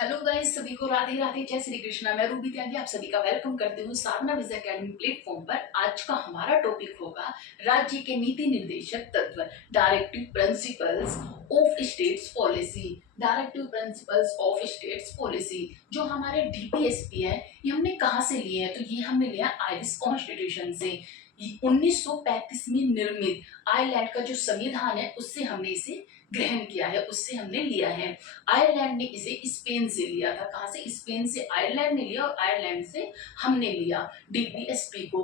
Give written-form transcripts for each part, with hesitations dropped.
Hello guys, सभी को राधे राधे, जय श्री कृष्णा। मैं रूबी त्यागी आप सभी का वेलकम करती हूँ साधना विज एकेडमी प्लेटफॉर्म पर। आज का हमारा टॉपिक होगा राज्य के नीति निर्देशक तत्व, directive principles of states policy. Directive principles of states policy जो हमारे डीपीएसपी है, ये हमने कहाँ से लिए हैं? तो ये हमने लिया आयरिश कॉन्स्टिट्यूशन से। 1935 में निर्मित आयरलैंड का जो संविधान है उससे हमने इसे ग्रहण किया है, उससे हमने लिया है। आयरलैंड ने इसे स्पेन से लिया था। कहां से? स्पेन से आयरलैंड ने लिया और आयरलैंड से हमने लिया डीपीएसपी को।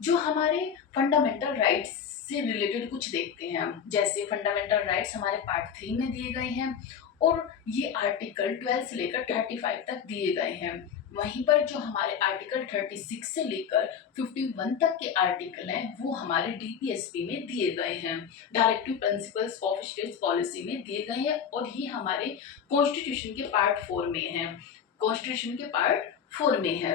जो हमारे फंडामेंटल राइट्स से रिलेटेड कुछ देखते हैं हम, जैसे फंडामेंटल राइट्स हमारे पार्ट 3 में दिए गए हैं और ये आर्टिकल 12 से लेकर 35 तक दिए गए हैं। वहीं पर जो हमारे आर्टिकल 36 से लेकर 51 तक के आर्टिकल हैं वो हमारे डीपीएसपी में दिए गए हैं, directive principles of states policy में दिए गए हैं। और ये हमारे कॉन्स्टिट्यूशन के पार्ट 4 में है। कॉन्स्टिट्यूशन के पार्ट 4 में है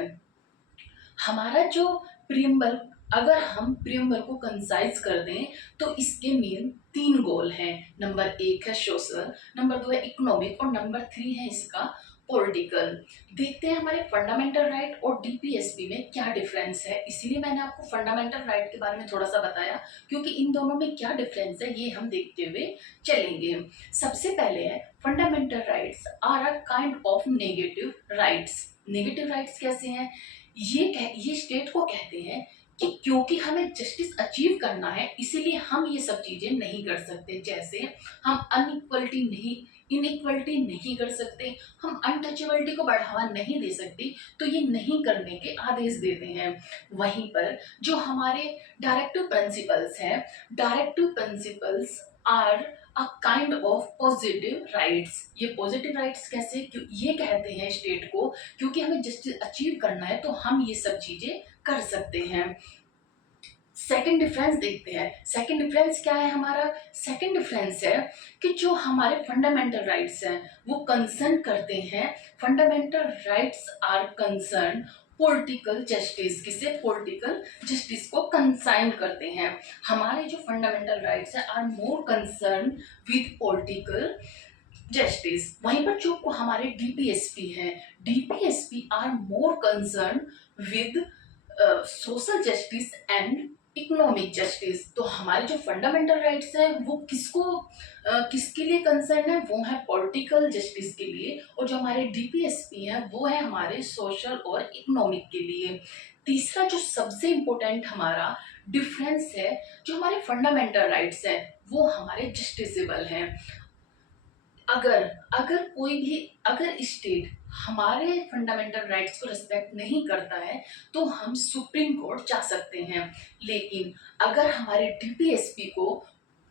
हमारा जो प्रियम्बल। अगर हम प्रियम्बल को कंसाइज कर दें तो इसके मेन 3 गोल हैं। नंबर 1 है सोशल, नंबर 2 है इकोनॉमिक और नंबर 3 है इसका पॉलिटिकल। देखते हैं हमारे फंडामेंटल राइट और डीपीएसपी में क्या डिफरेंस है। इसीलिए मैंने आपको फंडामेंटल राइट के बारे में थोड़ा सा बताया, क्योंकि इन दोनों में क्या डिफरेंस है ये हम देखते हुए चलेंगे। सबसे पहले है fundamental rights are a kind of negative rights. Negative rights कैसे हैं? ये स्टेट को कहते हैं कि क्योंकि हमें जस्टिस अचीव करना है इसीलिए हम ये सब चीजें नहीं कर सकते। जैसे हम अनइक्वलिटी नहीं इनइक्वलिटी नहीं कर सकते, हम अनटचेबिलिटी को बढ़ावा नहीं दे सकते, तो ये नहीं करने के आदेश देते हैं। वहीं पर जो हमारे डायरेक्टिव प्रिंसिपल्स हैं, directive principles are a kind of positive rights. ये पॉजिटिव राइट्स कैसे? ये कहते हैं स्टेट को क्योंकि हमें जस्टिस अचीव करना है तो हम ये सब चीजें कर सकते हैं। सेकंड डिफरेंस देखते हैं। सेकंड डिफरेंस क्या है हमारा? सेकंड डिफरेंस है कि जो हमारे फंडामेंटल राइट्स हैं वो कंसर्न करते हैं, fundamental rights are concern political justice. किसे? पॉलिटिकल जस्टिस को कंसाइन करते हैं। हमारे जो फंडामेंटल राइट्स हैं are more concern with political justice. वहीं पर जो हमारे डीपीएसपी हैं, DPSP are more concern with social justice and economic justice. तो हमारे जो फंडामेंटल राइट्स हैं वो किसके लिए कंसर्न है? वो है पॉलिटिकल जस्टिस के लिए। और जो हमारे डीपीएसपी हैं वो है हमारे सोशल और इकोनॉमिक के लिए। तीसरा जो सबसे इम्पोर्टेंट हमारा डिफरेंस है, जो हमारे फंडामेंटल राइट्स हैं वो हमारे जस्टिसेबल हैं। अगर अगर कोई भी अगर स्टेट हमारे फंडामेंटल राइट्स को रिस्पेक्ट नहीं करता है तो हम सुप्रीम कोर्ट जा सकते हैं। लेकिन अगर हमारे डीपीएसपी को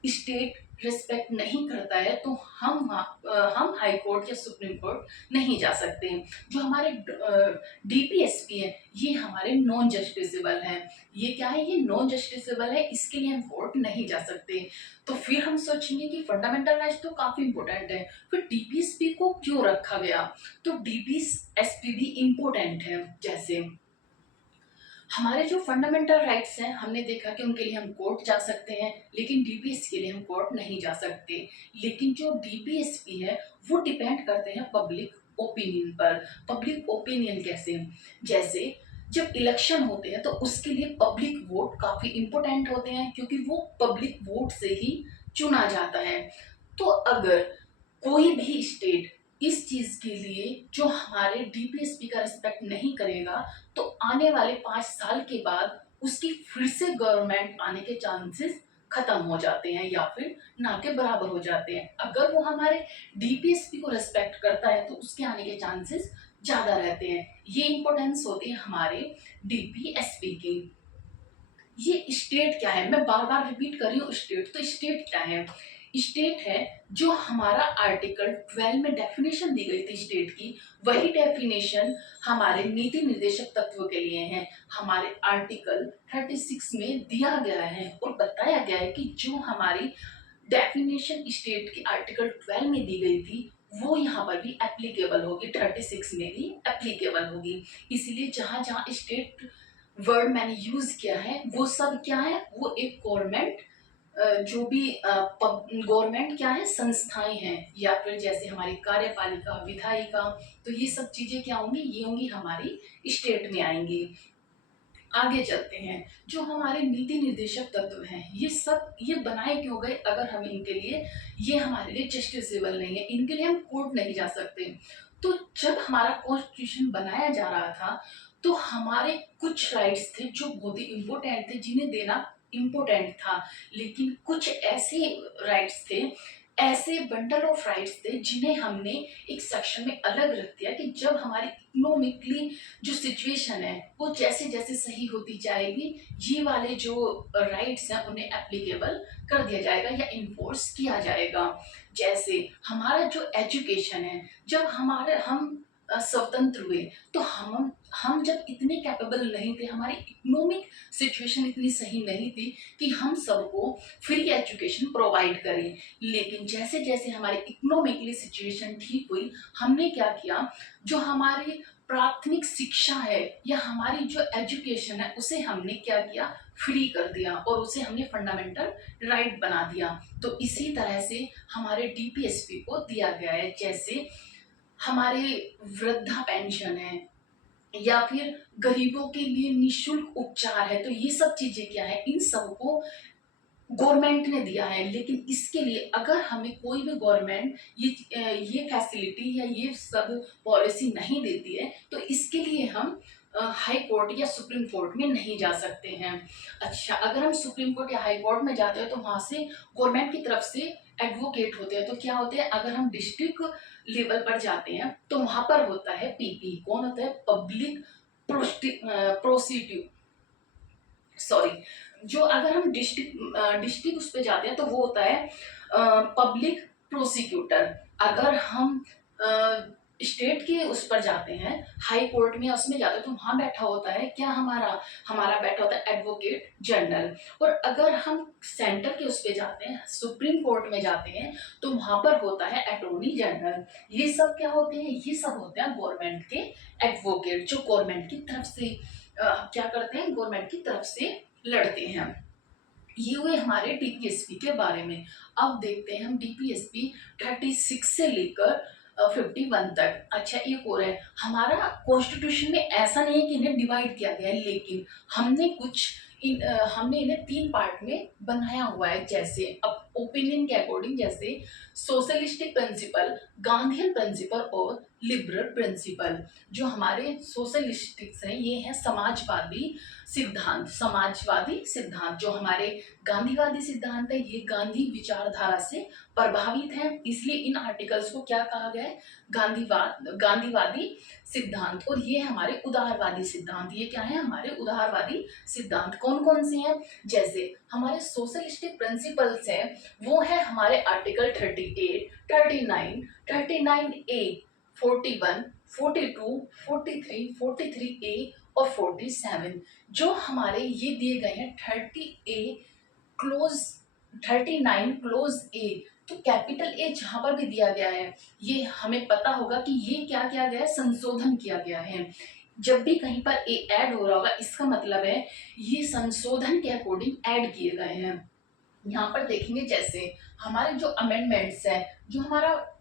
स्टेट रिस्पेक्ट नहीं करता है तो हम हाई कोर्ट या सुप्रीम कोर्ट नहीं जा सकते। जो हमारे डीपीएसपी है ये हमारे नॉन जस्टिसेबल हैं। ये क्या है? ये नॉन जस्टिसेबल है, इसके लिए हम कोर्ट नहीं जा सकते। तो फिर हम सोचेंगे कि फंडामेंटल राइट्स तो काफी इंपॉर्टेंट है, फिर डीपीएसपी को क्यों रखा गया? तो डीपीएसपी भी इंपॉर्टेंट है। जैसे हमारे जो फंडामेंटल राइट्स हैं हमने देखा कि उनके लिए हम कोर्ट जा सकते हैं, लेकिन डीपीएस के लिए हम कोर्ट नहीं जा सकते। लेकिन जो डीपीएसपी है वो डिपेंड करते हैं पब्लिक ओपिनियन पर। पब्लिक ओपिनियन कैसे? जैसे जब इलेक्शन होते हैं तो उसके लिए पब्लिक वोट काफी इंपॉर्टेंट होते हैं, क्योंकि वो पब्लिक वोट से ही चुना जाता है। तो अगर कोई भी स्टेट इस चीज के लिए जो हमारे डीपीएसपी का रिस्पेक्ट नहीं करेगा तो आने वाले 5 साल के बाद उसकी फिर से गवर्नमेंट आने के चांसेस खत्म हो जाते हैं या फिर ना के बराबर हो जाते हैं। अगर वो हमारे डीपीएसपी को रिस्पेक्ट करता है तो उसके आने के चांसेस ज्यादा रहते हैं। ये इंपॉर्टेंस होती है हमारे डीपीएसपी की। ये स्टेट क्या है? मैं बार बार रिपीट कर रही हूँ स्टेट। तो स्टेट क्या है? स्टेट है जो हमारा आर्टिकल 12 में डेफिनेशन दी गई थी स्टेट की, वही डेफिनेशन हमारे नीति निर्देशक तत्व के लिए है। हमारे आर्टिकल 36 में दिया गया है और बताया गया है कि जो हमारी डेफिनेशन स्टेट की आर्टिकल 12 में दी गई थी वो यहाँ पर भी एप्लीकेबल होगी, 36 में भी एप्लीकेबल होगी। इसीलिए जहां जहां स्टेट वर्ड मैंने यूज किया है वो सब क्या है? वो एक गवर्नमेंट जो भी गवर्नमेंट क्या है, संस्थाएं हैं, या फिर जैसे हमारी कार्यपालिका, विधायिका, तो ये सब चीजें क्या होंगी, ये होंगी हमारी स्टेट में आएंगी। आगे चलते हैं, जो हमारे नीति निर्देशक तत्व हैं, ये सब ये बनाए क्यों गए, अगर हम इनके लिए, ये हमारे लिए जस्टिसेबल नहीं है, इनके लिए हम कोर्ट नहीं जा सकते। तो जब हमारा कॉन्स्टिट्यूशन बनाया जा रहा था, तो हमारे कुछ राइट्स थे जो बहुत ही इम्पोर्टेंट थे, जिन्हें देना इम्पोर्टेंट था, लेकिन कुछ ऐसे राइट्स थे, ऐसे बंडल ऑफ राइट्स थे, जिन्हें हमने एक सेक्शन में अलग रख दिया कि जब हमारी इकोनॉमिकली जो सिचुएशन है वो जैसे जैसे सही होती जाएगी, ये वाले जो राइट्स हैं उन्हें एप्लीकेबल कर दिया जाएगा या इन्फोर्स किया जाएगा। जैसे हमारा जो एजुकेशन है, जब हमारे हम स्वतंत्र हुए, तो हम जब इतने कैपेबल नहीं थे, हमारी इकोनॉमिक सिचुएशन इतनी सही नहीं थी कि हम सबको फ्री एजुकेशन प्रोवाइड करें। लेकिन जैसे जैसे हमारी इकोनॉमिकली सिचुएशन ठीक हुई, हमने क्या किया, जो हमारी प्राथमिक शिक्षा है या हमारी जो एजुकेशन है, उसे हमने क्या किया, फ्री कर दिया और उसे हमने फंडामेंटल राइट बना दिया। तो इसी तरह से हमारे डीपीएसपी को दिया गया है। जैसे हमारे वृद्धा पेंशन है, या फिर गरीबों के लिए निशुल्क उपचार है, तो ये सब चीजें क्या है, इन सबको गवर्नमेंट ने दिया है। लेकिन इसके लिए अगर हमें कोई भी गवर्नमेंट ये फैसिलिटी या ये सब पॉलिसी नहीं देती है, तो इसके लिए हम हाई कोर्ट या सुप्रीम कोर्ट में नहीं जा सकते हैं। अच्छा, अगर हम सुप्रीम कोर्ट या हाई कोर्ट में जाते हैं, तो वहां से गवर्नमेंट की तरफ से एडवोकेट होते हैं। तो क्या होते हैं, अगर हम डिस्ट्रिक्ट लेवल पर जाते हैं, तो वहां पर होता है पीपी, कौन होता है, पब्लिक प्रोसिक्यूट, सॉरी, जो अगर हम डिस्ट्रिक्ट उस पे जाते हैं, तो वो होता है पब्लिक प्रोसिक्यूटर। अगर हम स्टेट के उस पर जाते हैं, हाई कोर्ट में उसमें जाते हैं, तो वहां बैठा होता है क्या, हमारा हमारा बैठा होता है एडवोकेट जनरल। और अगर हम सेंटर के उस पे जाते हैं, सुप्रीम कोर्ट में जाते हैं, तो वहां पर होता है अटॉर्नी जनरल। ये सब क्या होते हैं, ये सब होते हैं गवर्नमेंट के एडवोकेट, जो गवर्नमेंट की तरफ से क्या करते हैं, गवर्नमेंट की तरफ से लड़ते हैं। ये हुए हमारे डीपीएसपी के बारे में। अब देखते हैं हम डीपीएसपी 36 से लेकर 51 तक। अच्छा, एक और है, हमारा कॉन्स्टिट्यूशन में ऐसा नहीं है कि इन्हें डिवाइड किया गया है, लेकिन हमने इन्हें 3 पार्ट में बनाया हुआ है। जैसे अब ओपिनियन के अकॉर्डिंग, जैसे सोशलिस्टिक प्रिंसिपल, गांधीयन प्रिंसिपल और लिबरल प्रिंसिपल। जो हमारे सोशलिस्टिक्स हैं, ये है समाजवादी सिद्धांत, समाजवादी सिद्धांत। जो हमारे गांधीवादी सिद्धांत है, ये गांधी विचारधारा से प्रभावित है, इसलिए इन आर्टिकल्स को क्या कहा गया है, गांधीवादी सिद्धांत। और ये हमारे उदारवादी सिद्धांत, ये क्या है, हमारे उदारवादी सिद्धांत। कौन कौन से हैं, जैसे हमारे सोशलिस्टिक प्रिंसिपल्स हैं, वो है हमारे आर्टिकल 38, 39, 39A, 41, 42, 43, 43A और 47। जो हमारे ये दिए गए हैं 30A क्लोज, 39 क्लोज ए, तो कैपिटल ए जहां पर भी दिया गया है, ये हमें पता होगा कि ये क्या किया गया है, संशोधन किया गया है। जब भी कहीं पर ए ऐड हो रहा होगा, इसका मतलब है ये संशोधन के अकॉर्डिंग ऐड किए गए हैं। यहाँ पर देखेंगे, जैसे हमारे जो अमेंडमेंट्स है, जो हमारा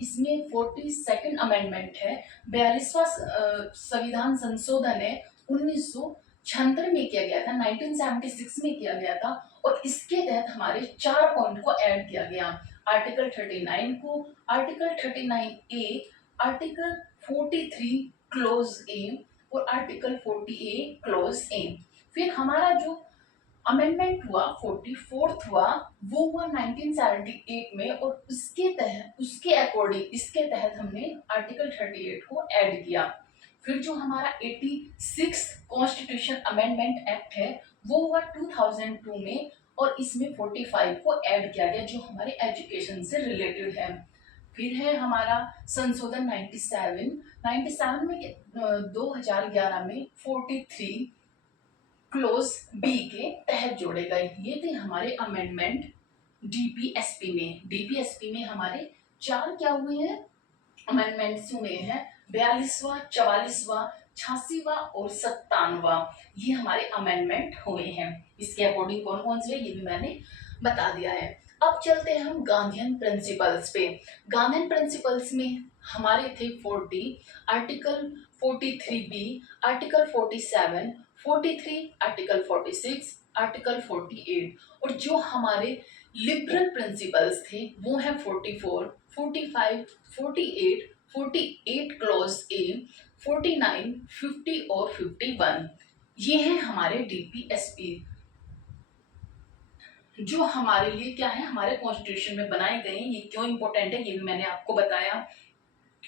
इसमें 42nd अमेंडमेंट है, 42वां संविधान संशोधन है, 1976 में किया गया था, 1976 में किया गया था। और इसके तहत हमारे 4 पॉइंट को ऐड किया गया, आर्टिकल 39 को, आर्टिकल 39A, आर्टिकल 43 क्लोज ए और आर्टिकल 40A क्लोज ए। फिर हमारा जो अमेंडमेंट हुआ 44th हुआ, वो हुआ 1978 में, और उसके अकॉर्डिंग इसके तहत हमने आर्टिकल 38 को ऐड किया। फिर जो हमारा 86 कॉन्स्टिट्यूशन अमेंडमेंट एक्ट है, वो हुआ 2002 में, और इसमें 45 को ऐड किया गया, जो हमारे एजुकेशन से रिलेटेड है। फिर है हमारा संशोधन 97 में 2011 में 43 क्लोज बी के तहत जोड़े गए। ये थे हमारे अमेंडमेंट डीपीएसपी में। डीपीएसपी में हमारे 4 क्या हुए हैं, अमेंडमेंट्स हुए हैं, 42वां, 44वां, 86वां और 97वां। ये हमारे अमेंडमेंट हुए हैं। इसके अकॉर्डिंग कौन कौन से, ये भी मैंने बता दिया है। अब चलते हैं हम गांधीयन प्रिंसिपल्स पे। गांधीयन प्रिंसिपल्स में हमारे थे 40, article 43B, article 47, 43, article 46, article 48। और जो हमारे लिबरल प्रिंसिपल्स थे वो है 44, 45, 48, 48 क्लॉज ए, 49, 50 और 51। ये हैं हमारे डीपीएसपी, जो हमारे लिए क्या है, हमारे कॉन्स्टिट्यूशन में बनाए गए हैं। ये क्यों इंपॉर्टेंट है ये भी मैंने आपको बताया।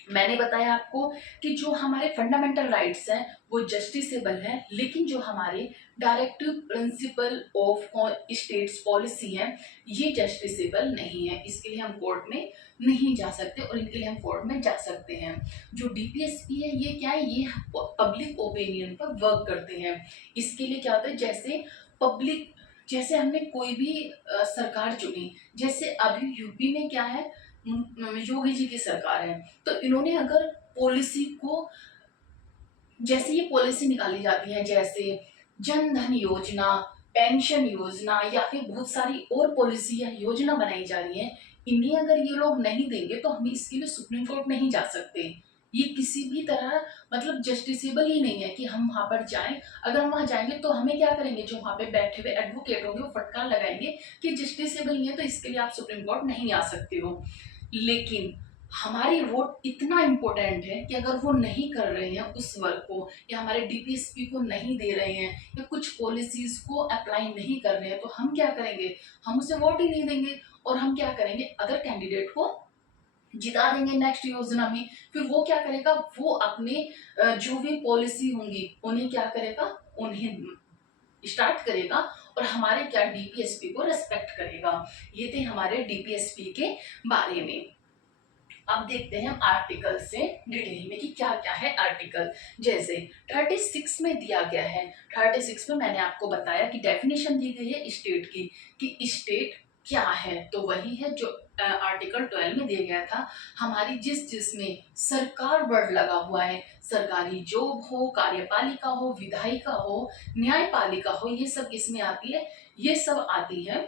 मैंने बताया आपको कि जो हमारे फंडामेंटल राइट्स हैं वो जस्टिसेबल हैं, लेकिन जो हमारे directive principle of states policy है ये जस्टिसेबल नहीं है। इसके लिए हम कोर्ट में नहीं जा सकते और इनके लिए हम कोर्ट में जा सकते हैं। जो डीपीएसपी है ये क्या है, ये पब्लिक ओपिनियन पर वर्क करते हैं। इसके लिए क्या होता है, जैसे पब्लिक, जैसे हमने कोई भी सरकार चुनी, जैसे अभी यूपी में क्या है, योगी जी की सरकार है, तो इन्होंने अगर पॉलिसी को, जैसे ये पॉलिसी निकाली जाती है, जैसे जन धन योजना, पेंशन योजना या फिर बहुत सारी और पॉलिसी या योजना बनाई जा रही है, इन्हें अगर ये लोग नहीं देंगे तो हम इसके लिए सुप्रीम कोर्ट नहीं जा सकते। ये किसी भी तरह मतलब जस्टिसेबल ही नहीं है कि हम वहां पर जाएं। अगर हम वहां जाएंगे तो हमें क्या करेंगे, जो वहां पे बैठे हुए एडवोकेट होंगे वो फटकार लगाएंगे कि जस्टिसेबल नहीं है तो इसके लिए आप सुप्रीम कोर्ट नहीं आ सकते हो। लेकिन हमारी वोट इतना इम्पोर्टेंट है कि अगर वो नहीं कर रहे हैं उस वर्क को, या हमारे डीपीएसपी को नहीं दे रहे हैं, या कुछ पॉलिसीज को अप्लाई नहीं कर रहे हैं, तो हम क्या करेंगे, हम उसे वोट ही नहीं देंगे और हम क्या करेंगे, अदर कैंडिडेट को जिता देंगे नेक्स्ट योजना में। फिर वो क्या करेगा, वो अपने जो भी पॉलिसी होंगी उन्हें क्या करेगा, उन्हें स्टार्ट करेगा और हमारे क्या डीपीएसपी को रेस्पेक्ट करेगा। ये थे हमारे डीपीएसपी के बारे में। अब देखते हैं हम आर्टिकल से डिटेल में कि क्या क्या है आर्टिकल। जैसे 36 में दिया गया है, 36 में मैंने आपको बताया कि डेफिनेशन दी गई है स्टेट की, कि स्टेट क्या है, तो वही है जो आर्टिकल 12 में दिया गया था। हमारी जिसमें सरकार वर्ड लगा हुआ है, सरकारी जॉब हो, कार्यपालिका हो, विधायिका हो, न्यायपालिका हो, ये सब किसमें आती है, ये सब आती है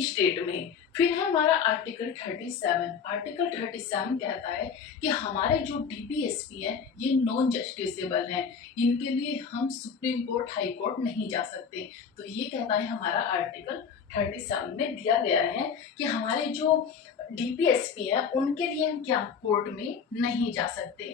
स्टेट में। फिर है हमारा आर्टिकल 37। आर्टिकल 37 कहता है कि हमारे जो डीपीएसपी है ये नॉन जस्टिसेबल है, इनके लिए हम सुप्रीम कोर्ट, हाई कोर्ट नहीं जा सकते। तो ये कहता है हमारा आर्टिकल 37 में दिया गया है कि हमारे जो डीपीएसपी है उनके लिए हम क्या कोर्ट में नहीं जा सकते,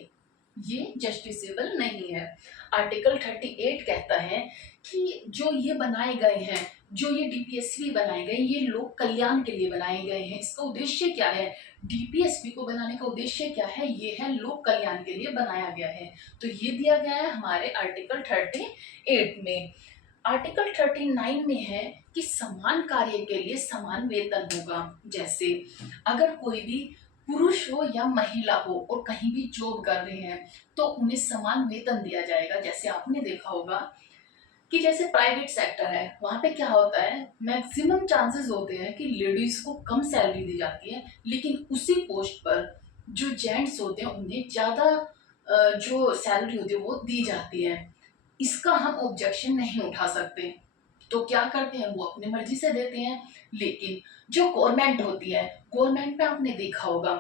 ये जस्टिसेबल नहीं है। आर्टिकल 38 कहता है कि जो ये बनाए गए हैं, जो ये डीपीएसपी बनाए गए, ये लोक कल्याण के लिए बनाए गए हैं। इसका उद्देश्य क्या है, डीपीएसपी को बनाने का उद्देश्य क्या है, ये है लोक कल्याण के लिए बनाया गया है। तो ये दिया गया है हमारे आर्टिकल 38 में। आर्टिकल 39 में है कि समान कार्य के लिए समान वेतन होगा। जैसे अगर कोई भी पुरुष हो या महिला हो और कहीं भी जॉब कर रहे हैं तो उन्हें समान वेतन दिया जाएगा। जैसे आपने देखा होगा कि जैसे प्राइवेट सेक्टर है, वहां पे क्या होता है, मैक्सिमम चांसेस होते हैं कि लेडीज को कम सैलरी दी जाती है, लेकिन उसी पोस्ट पर जो जेंट्स होते हैं उन्हें ज्यादा जो सैलरी होती है वो दी जाती है। इसका हम ऑब्जेक्शन नहीं उठा सकते, तो क्या करते हैं, वो अपनी मर्जी से देते हैं। लेकिन जो गवर्नमेंट होती है, गवर्नमेंट में आपने देखा होगा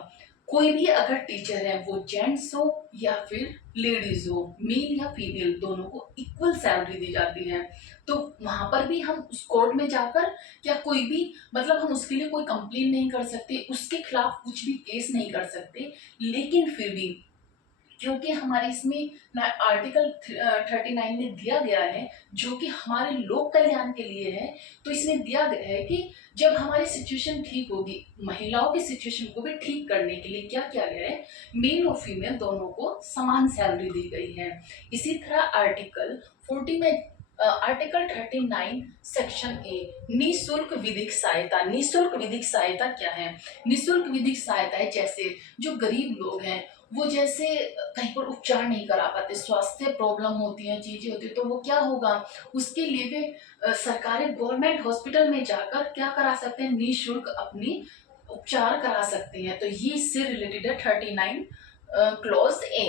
कोई भी अगर टीचर है वो जेंट्स हो या फिर लेडीज हो, मेल या फीमेल, दोनों को इक्वल सैलरी दी जाती है। तो वहां पर भी हम उस कोर्ट में जाकर क्या कोई भी मतलब हम उसके लिए कोई कंप्लेन नहीं कर सकते, उसके खिलाफ कुछ भी केस नहीं कर सकते। लेकिन फिर भी क्योंकि हमारे इसमें आर्टिकल 39 में दिया गया है जो कि हमारे लोक कल्याण के लिए है, तो इसमें दिया गया है कि जब हमारी सिचुएशन ठीक होगी, महिलाओं की सिचुएशन को भी ठीक करने के लिए क्या किया गया है, मेल और फीमेल दोनों को समान सैलरी दी गई है। इसी तरह आर्टिकल 40 में आर्टिकल 39 सेक्शन ए, निःशुल्क विधिक सहायता। निःशुल्क विधिक सहायता क्या है, निःशुल्क विधिक सहायता है जैसे जो गरीब लोग हैं वो जैसे कहीं पर उपचार नहीं करा पाते, स्वास्थ्य प्रॉब्लम होती है, चीजें होती है, तो वो क्या होगा, उसके लिए वे सरकारी गवर्नमेंट हॉस्पिटल में जाकर क्या करा सकते हैं, निःशुल्क अपनी उपचार करा सकते हैं। तो ये इससे रिलेटेड है 39 क्लॉज ए।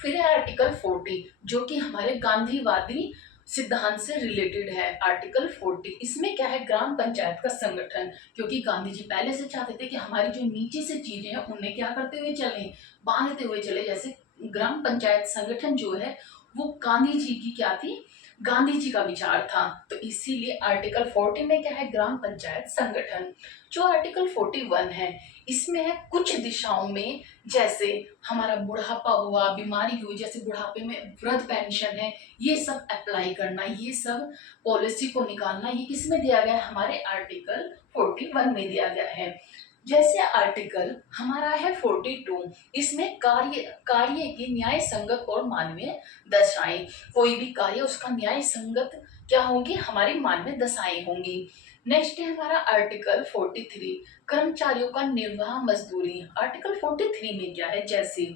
फिर है आर्टिकल 40 जो कि हमारे गांधीवादी सिद्धांत से रिलेटेड है। आर्टिकल 40 इसमें क्या है, ग्राम पंचायत का संगठन, क्योंकि गांधी जी पहले से चाहते थे कि हमारी जो नीचे से चीजें हैं उन्हें क्या करते हुए चले, बांधते हुए चले। जैसे ग्राम पंचायत संगठन जो है वो गांधी जी की क्या थी, गांधी जी का विचार था। तो इसीलिए आर्टिकल 40 में क्या है, ग्राम पंचायत संगठन। जो आर्टिकल 41 है इसमें है कुछ दिशाओं में, जैसे हमारा बुढ़ापा हुआ, बीमारी हुई, जैसे बुढ़ापे में वृद्ध पेंशन है, ये सब अप्लाई करना, ये सब पॉलिसी को निकालना, ये किसमें दिया गया है, हमारे आर्टिकल 41 में दिया गया है। जैसे आर्टिकल हमारा है 42, इसमें कार्य कार्य की न्याय संगत और मानवीय दशाएं, कोई भी कार्य उसका न्याय संगत क्या होंगी, हमारी मानवीय दशाएं होंगी। नेक्स्ट है हमारा आर्टिकल 43, कर्मचारियों का निर्वाह मजदूरी। आर्टिकल 43 में क्या है, जैसे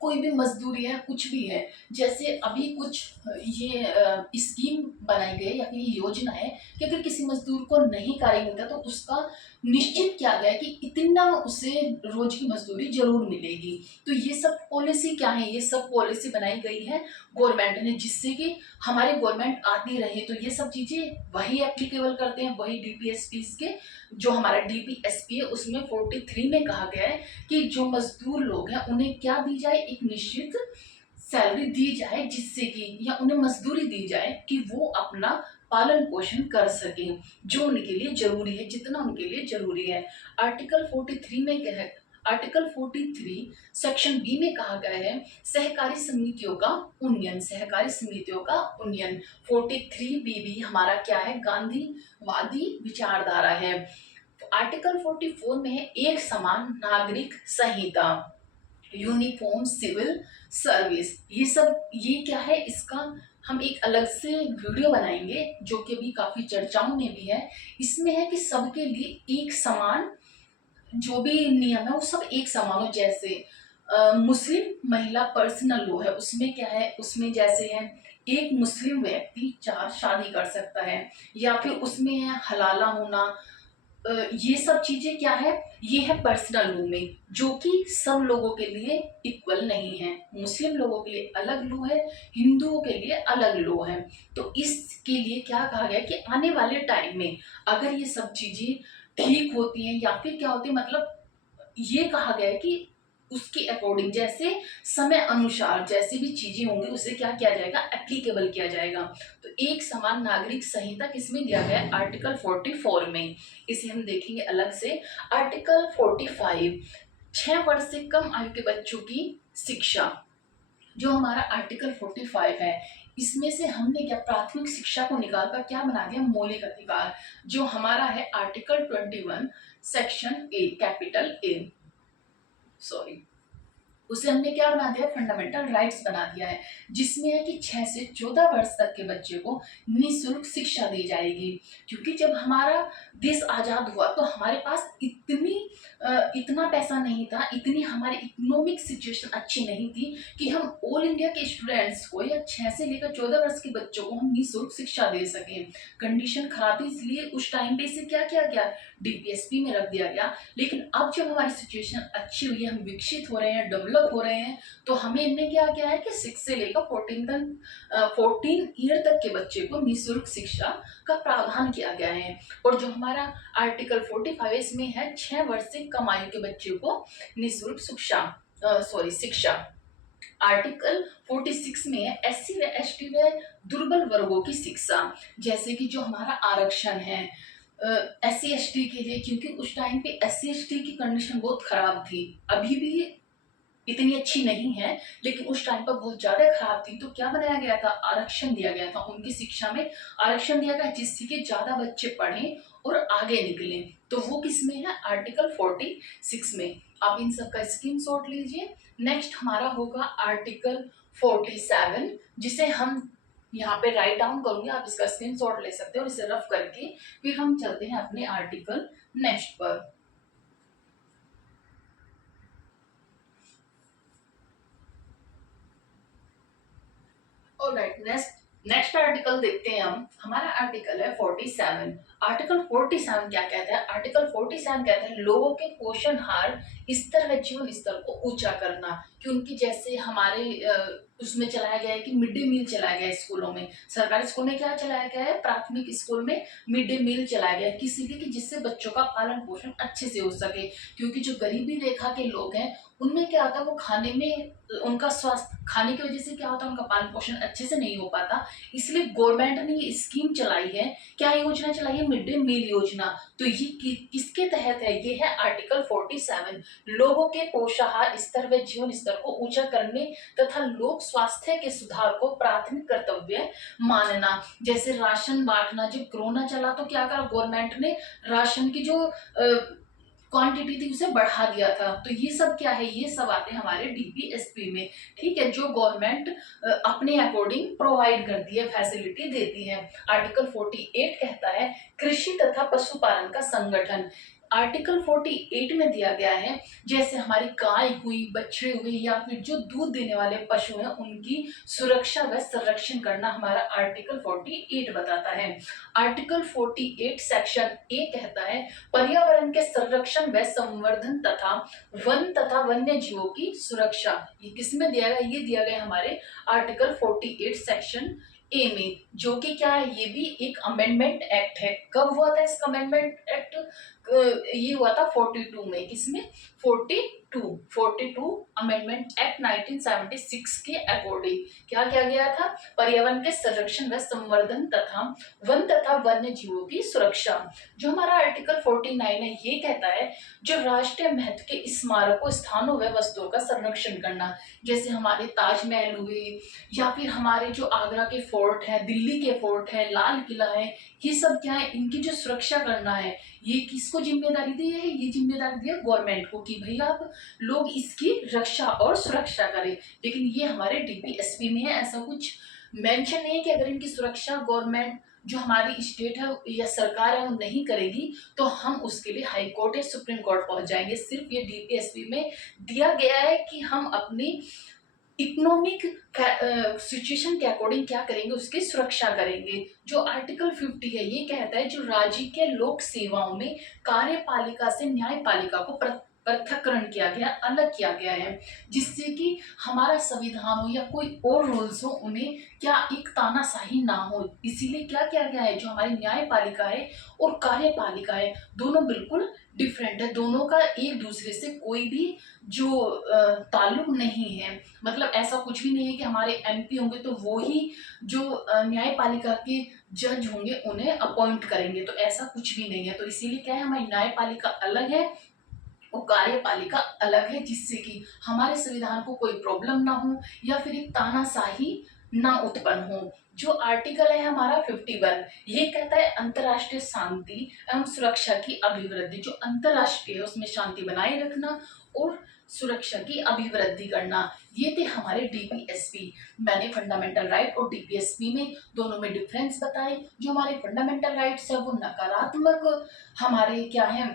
कोई भी मजदूरी है, कुछ भी है, जैसे अभी कुछ ये स्कीम बनाई गई या फिर ये योजना है कि अगर किसी मजदूर को नहीं कार्य मिलता तो उसका निश्चित किया गया है कि इतना उसे रोज की मजदूरी जरूर मिलेगी। तो ये सब पॉलिसी क्या है, ये सब पॉलिसी बनाई गई है गवर्नमेंट ने, जिससे कि हमारी गवर्नमेंट आती रहे। तो ये सब चीजें वही एप्लीकेबल करते हैं, वही डीपीएसपी के, जो हमारा डीपीएसपी है उसमें 43 में कहा गया है कि जो मजदूर लोग हैं उन्हें क्या दी जाए, एक निश्चित सैलरी दी जाए, जिससे कि या उन्हें मजदूरी दी जाए कि वो अपना पालन पोषण कर सके, जो उनके लिए जरूरी है, जितना उनके लिए जरूरी है। आर्टिकल 43 में क्या है, आर्टिकल 43 सेक्शन बी में कहा गया है सहकारी समितियों का उन्नयन, सहकारी समितियों का उन्नयन। 43 बी भी हमारा क्या है, गांधीवादी विचारधारा है। आर्टिकल 44 में है एक समान नागरिक संहिता, यूनिफॉर्म सिविल सर्विस। ये सब ये क्या है, इसका हम एक अलग से वीडियो बनाएंगे जो कि अभी काफी चर्चाओं में भी है। इसमें है कि सबके लिए एक समान जो भी नियम है वो सब एक समान हो। जैसे मुस्लिम महिला पर्सनल लॉ है, उसमें क्या है, उसमें जैसे है एक मुस्लिम व्यक्ति 4 शादी कर सकता है, या फिर उसमें है हलाला होना। ये सब चीजें क्या है, ये है पर्सनल लॉ में, जो कि सब लोगों के लिए इक्वल नहीं है। मुस्लिम लोगों के लिए अलग लॉ है, हिंदुओं के लिए अलग लॉ है। तो इसके लिए क्या कहा गया कि आने वाले टाइम में अगर ये सब चीजें ठीक होती हैं या फिर क्या होती है, मतलब ये कहा गया है कि उसके अकॉर्डिंग, जैसे समय अनुसार जैसी भी चीजें होंगी उसे क्या किया जाएगा, एप्लीकेबल किया जाएगा। तो एक समान नागरिक संहिता किसमें दिया गया है, आर्टिकल 44 में। इसे हम देखेंगे अलग से। आर्टिकल 45 6 वर्ष से कम आयु के बच्चों की शिक्षा, जो हमारा आर्टिकल 45 है, इसमें से हमने क्या प्राथमिक शिक्षा को निकाल कर क्या बना दिया, मौलिक अधिकार। जो हमारा है article 21 section A, capital A, sorry, उसे हमने क्या बना दिया, फंडामेंटल राइट्स बना दिया है, जिसमें है कि 6 से 14 वर्ष तक के बच्चे को निःशुल्क शिक्षा दी जाएगी। क्योंकि जब हमारा देश आजाद हुआ तो हमारे पास इतना पैसा नहीं था, इतनी हमारी इकोनॉमिक सिचुएशन अच्छी नहीं थी कि हम ऑल इंडिया के स्टूडेंट्स को या 6 से लेकर 14 वर्ष के बच्चों को हम निःशुल्क शिक्षा दे सके। कंडीशन खराब थी, इसलिए उस टाइम पे इसे क्या किया गया, डीपीएसपी में रख दिया गया। लेकिन अब जब हमारी सिचुएशन अच्छी हुई है, हम विकसित हो रहे हैं, डेवलप हो रहे हैं, तो हमें इनने क्या किया है कि 6 से लेकर 14 ईयर तक के बच्चे को निःशुल्क शिक्षा का प्रावधान किया गया है। और जो हमारा आर्टिकल 45 इसमें है 6 वर्ष से कम आयु के बच्चे को निःशुल्क शिक्षा। आर्टिकल 46 में है एससी व एसटी व दुर्बल वर्गों की शिक्षा, जैसे कि जो हमारा आरक्षण है एससी एसटी के लिए, क्योंकि उस टाइम पे एससी एसटी की कंडीशन बहुत खराब थी, अभी भी इतनी अच्छी नहीं है, लेकिन उस टाइम पर बहुत ज्यादा खराब थी। तो क्या बनाया गया था, आरक्षण दिया गया था, उनकी शिक्षा में आरक्षण दिया गया जिससे कि ज्यादा बच्चे पढ़ें और आगे निकले। तो वो किस में है, आर्टिकल 46 में। आप इन सब का स्क्रीनशॉट लीजिए। नेक्स्ट हमारा होगा आर्टिकल 47, जिसे हम यहाँ पे राइट डाउन करूंगी, आप इसका स्क्रीनशॉट ले सकते हो और इसे रफ करके फिर हम चलते हैं अपने आर्टिकल नेक्स्ट पर। ऑलराइट, नेक्स्ट आर्टिकल देखते हैं हम। हमारा आर्टिकल है 47, आर्टिकल 47 क्या कहता है? आर्टिकल 47 कहता है लोगों के पोषण हार स्तर व जीवन स्तर को ऊंचा करना, कि उनकी जैसे हमारे उसमें चलाया गया है कि मिड डे मील चलाया गया है स्कूलों में। सरकारी स्कूल में क्या चलाया गया है? प्राथमिक स्कूल में मिड डे मील चलाया गया है, किस लिए? कि जिससे बच्चों का पालन पोषण अच्छे से हो सके, क्योंकि जो गरीबी रेखा के लोग हैं उनमें क्या होता है, वो खाने में उनका स्वास्थ्य खाने की वजह से क्या होता है, उनका पालन पोषण अच्छे से नहीं हो पाता। इसलिए गवर्नमेंट ने ये स्कीम चलाई है। क्या योजना चलाई है? मिड डे मील योजना। तो ये किसके तहत है? ये है आर्टिकल 47, लोगों के पोषाहार स्तर व जीवन स्तर को ऊंचा करने तथा लोक स्वास्थ्य के सुधार को प्राथमिक कर्तव्य मानना। जैसे राशन बांटना, जब कोरोना चला तो क्या करा गवर्नमेंट ने? राशन की जो क्वांटिटी थी उसे बढ़ा दिया था। तो ये सब क्या है? ये सब आते हैं हमारे डीपीएसपी में, ठीक है, जो गवर्नमेंट अपने अकॉर्डिंग प्रोवाइड करती है, फैसिलिटी देती है। आर्टिकल 48 कहता है कृषि तथा पशुपालन का संगठन। आर्टिकल 48 में दिया गया है जैसे हमारी गाय हुई, बछड़े हुए, या फिर जो दूध देने वाले पशु हैं उनकी सुरक्षा व संरक्षण करना हमारा आर्टिकल 48 बताता है। आर्टिकल 48 सेक्शन ए कहता है पर्यावरण के संरक्षण व संवर्धन तथा वन्य जीवों की सुरक्षा। ये किसमें दिया गया? ये दिया गया हमारे आर्टिकल 48 सेक्शन ए में, जो कि क्या है? ये भी एक अमेंडमेंट एक्ट है। कब हुआ था इसका अमेंडमेंट एक्ट? ये हुआ था 42 में। किसमें? 42 अमेंडमेंट एक्ट 1976 के अकॉर्डिंग क्या किया गया था? पर्यावरण के संरक्षण व संवर्धन तथा वन्य जीवों की सुरक्षा। जो हमारा आर्टिकल 49 है ये कहता है जो राष्ट्रीय महत्व के स्मारकों, स्थानों व वस्तुओं का संरक्षण करना। जैसे हमारे ताजमहल हुए, या फिर हमारे जो आगरा के फोर्ट है, दिल्ली के फोर्ट है, लाल किला है, ये सब क्या है? इनकी जो सुरक्षा करना है, ये किसको जिम्मेदारी दी है? ये जिम्मेदारी दी है गवर्नमेंट को कि भैया आप लोग इसकी रक्षा और सुरक्षा करें। लेकिन ये हमारे डीपीएसपी में है, ऐसा कुछ मेंशन नहीं है कि अगर इनकी सुरक्षा गवर्नमेंट जो हमारी स्टेट है या सरकार है वो नहीं करेगी तो हम उसके लिए हाई कोर्ट या सुप्रीम कोर्ट पहुंच जाएंगे। सिर्फ ये डीपीएसपी में दिया गया है कि हम अपनी इकोनॉमिक सिचुएशन के अकॉर्डिंग क्या करेंगे? उसकी सुरक्षा करेंगे। जो आर्टिकल 50 है ये कहता है जो राज्य के लोक सेवाओं में कार्यपालिका से न्यायपालिका को पृथक्करण किया गया, अलग किया गया है, जिससे कि हमारा संविधान हो या कोई और रूल्स हो उन्हें क्या एक तानाशाही ना हो। इसीलिए क्या किया गया है? जो हमारी न्यायपालिका है और कार्यपालिका है दोनों बिल्कुल डिफरेंट है, दोनों का एक दूसरे से कोई भी जो ताल्लुक नहीं है। मतलब ऐसा कुछ भी नहीं है कि हमारे एमपी होंगे तो वो ही जो न्यायपालिका के जज होंगे उन्हें अपॉइंट करेंगे, तो ऐसा कुछ भी नहीं है। तो इसीलिए क्या है, हमारी न्यायपालिका अलग है और कार्यपालिका अलग है, जिससे कि हमारे संविधान को कोई प्रॉब्लम ना हो या फिर एक तानाशाही ना उत्पन्न हो। जो आर्टिकल है हमारा 51 ये कहता है अंतर्राष्ट्रीय शांति एवं सुरक्षा की अभिवृद्धि। जो अंतर्राष्ट्रीय है उसमें शांति बनाए रखना और सुरक्षा की अभिवृद्धि करना। ये थे हमारे डीपीएसपी। मैंने फंडामेंटल राइट और डीपीएसपी में दोनों में डिफरेंस बताए। जो हमारे फंडामेंटल राइट्स है वो नकारात्मक हमारे क्या है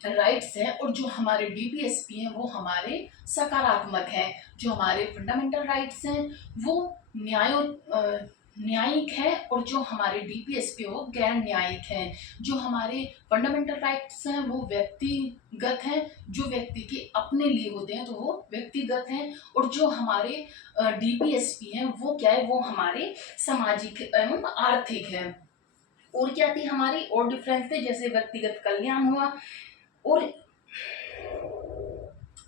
राइट्स हैं, और जो हमारे डीपीएसपी हैं वो हमारे सकारात्मक हैं। जो हमारे फंडामेंटल राइट्स हैं वो न्यायिक है, और जो हमारे डीपीएसपी वो गैर न्यायिक हैं। जो हमारे फंडामेंटल राइट्स हैं वो व्यक्तिगत हैं, जो व्यक्ति के अपने लिए होते हैं तो वो व्यक्तिगत हैं, और जो हमारे डीपीएसपी हैं वो क्या है? वो हमारे सामाजिक एवं आर्थिक है। और क्या थी हमारी और डिफरेंस थे? जैसे व्यक्तिगत कल्याण हुआ और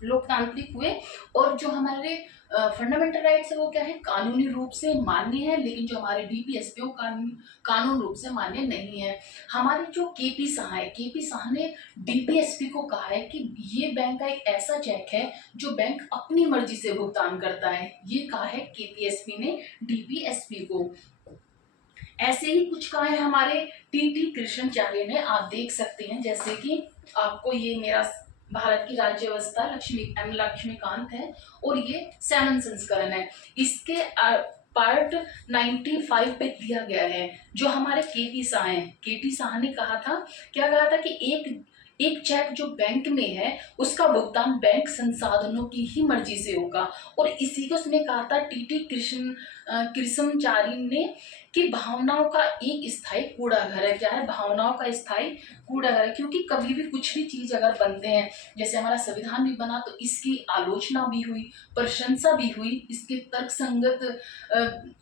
लोकतांत्रिक हुए, और जो हमारे फंडामेंटल राइट्स है वो क्या है? कानूनी रूप से मान्य है, लेकिन जो हमारे डीपीएसपी है कानून रूप से मान्य नहीं है। हमारे जो केपी शाह ने डीपीएसपी को कहा है कि ये बैंक का एक ऐसा चेक है जो बैंक अपनी मर्जी से भुगतान करता है। ये कहा है केपीएसपी ने डीपीएसपी को। ऐसे ही कुछ कहा है हमारे टीटी कृष्णाचार्य ने, आप देख सकते हैं। जैसे कि आपको ये मेरा भारत की राज्य व्यवस्था लक्ष्मीकांत है और ये 7 संस्करण है। इसके पार्ट 95 पे दिया गया है। जो हमारे केटी शाह ने कहा था, क्या कहा था कि एक चेक जो बैंक में है उसका भुगतान बैंक संसाधनों की ही मर्जी से होगा। और इसी को उसने कहा था टीटी कृष्णाचार्य ने कि भावनाओं का एक स्थायी कूड़ाघर है। क्या है? भावनाओं का स्थायी कूड़ाघर है, क्योंकि कभी भी कुछ भी चीज अगर बनते हैं, जैसे हमारा संविधान भी बना तो इसकी आलोचना भी हुई, प्रशंसा भी हुई, इसके तर्क संगत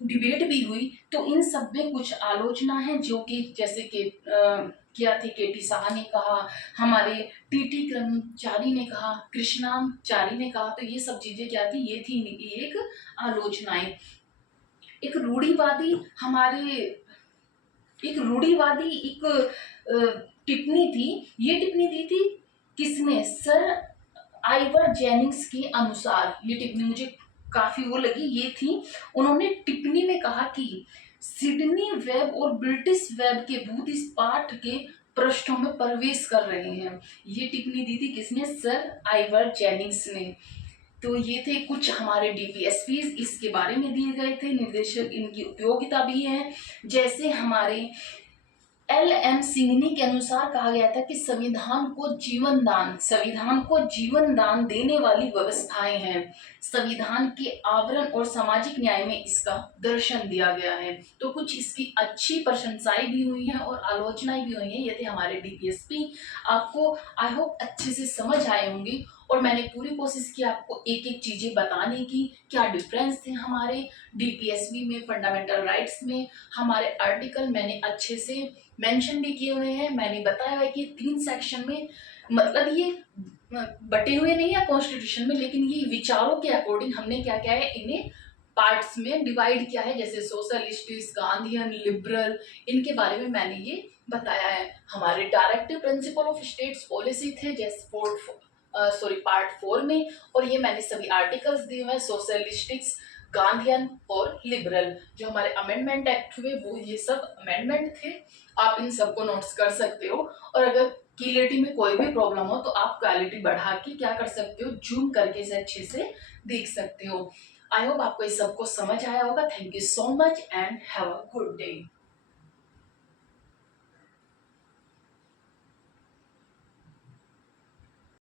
डिबेट भी हुई। तो इन सब में कुछ आलोचना है जो कि जैसे कि क्या थी, केटी साहा ने कहा, हमारे टीटी कर्मचारी ने कहा, कृष्णाचारी ने कहा। तो ये सब चीजें क्या थी? ये थी इनकी एक आलोचनाएं। एक रूढ़िवादी हमारे एक रूढ़िवादी एक टिप्पणी थी। ये टिप्पणी दी थी किसने? सर आइवर जेनिंग्स के अनुसार। ये टिप्पणी मुझे काफी वो लगी। ये थी, उन्होंने टिप्पणी में कहा कि सिडनी वेब और ब्रिटिश वेब के भूत इस पाठ के पृष्ठों में प्रवेश कर रहे हैं। ये टिप्पणी दी थी किसने? सर आइवर जेनिंग्स ने। तो ये थे कुछ हमारे डीपीएसपी, इसके बारे में दिए गए थे निर्देशक, इनकी उपयोगिता भी है। जैसे हमारे एल.एम. सिंघनी के अनुसार कहा गया था कि संविधान को जीवन दान देने वाली व्यवस्थाएं हैं। संविधान के आवरण और सामाजिक न्याय में इसका दर्शन दिया गया है। तो कुछ इसकी अच्छी प्रशंसाएं भी हुई हैं और आलोचनाएं भी हुई हैं। ये थे हमारे डीपीएसपी। आपको आई होप अच्छे से समझ आए होंगे, और मैंने पूरी कोशिश की आपको एक एक चीजें बताने की, क्या डिफरेंस थे हमारे डीपीएसपी में, फंडामेंटल राइट्स में। हमारे आर्टिकल मैंने अच्छे से मेंशन भी किए हुए हैं। मैंने बताया है कि 3 सेक्शन में, मतलब ये बटे हुए नहीं है कॉन्स्टिट्यूशन में, लेकिन ये विचारों के अकॉर्डिंग हमने क्या क्या है, इन्हें पार्ट्स में डिवाइड किया है। जैसे सोशलिस्ट, गांधीयन, लिबरल, इनके बारे में मैंने ये बताया है। हमारे directive principle of states policy थे जैसे पार्ट 4 में, और ये मैंने सभी आर्टिकल्स दिए हुए हैं, सोशलिस्टिक्स, गांधीयन और लिबरल। जो हमारे अमेंडमेंट एक्ट हुए वो ये सब अमेंडमेंट थे। आप इन सबको नोट्स कर सकते हो, और अगर क्लियरिटी में कोई भी प्रॉब्लम हो तो आप क्वालिटी बढ़ा के क्या कर सकते हो, जूम करके इसे अच्छे से देख सकते हो। आई होप आपको इस सबको समझ आया होगा। Thank you so much and have a good day.